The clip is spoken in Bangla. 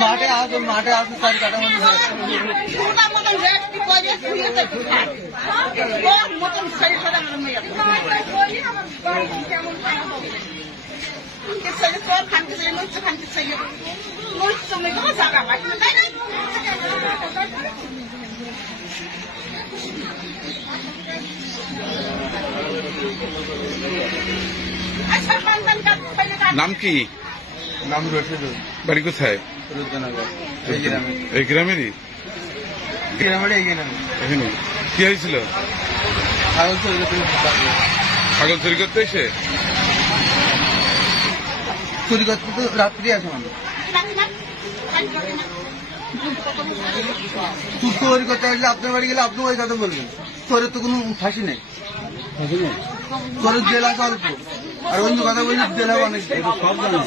মাঠে আসো সারি কাটা নাম কি? নাম রশিদুল। বাড়ি কোথায়? রুদ্রনগর। এই গ্রামে। এই গ্রামেরই? গ্রামের এই গ্রামে। এখানে কি হয়েছিল? ছাগল চুরি করতে ছাগল চুরি করতে এসে? চুরি করতে তো রাত্রি আসে মানুষ। চুরি করতে আসলে আপনার বাড়ি গেলে আপনি ওই কথা বলবেন। চোরের তো কোনো ফাঁসি নেই। চোরের জেল আছে অল্প, আর অন্য কথা বললে জেলা অনেক। সব জানে।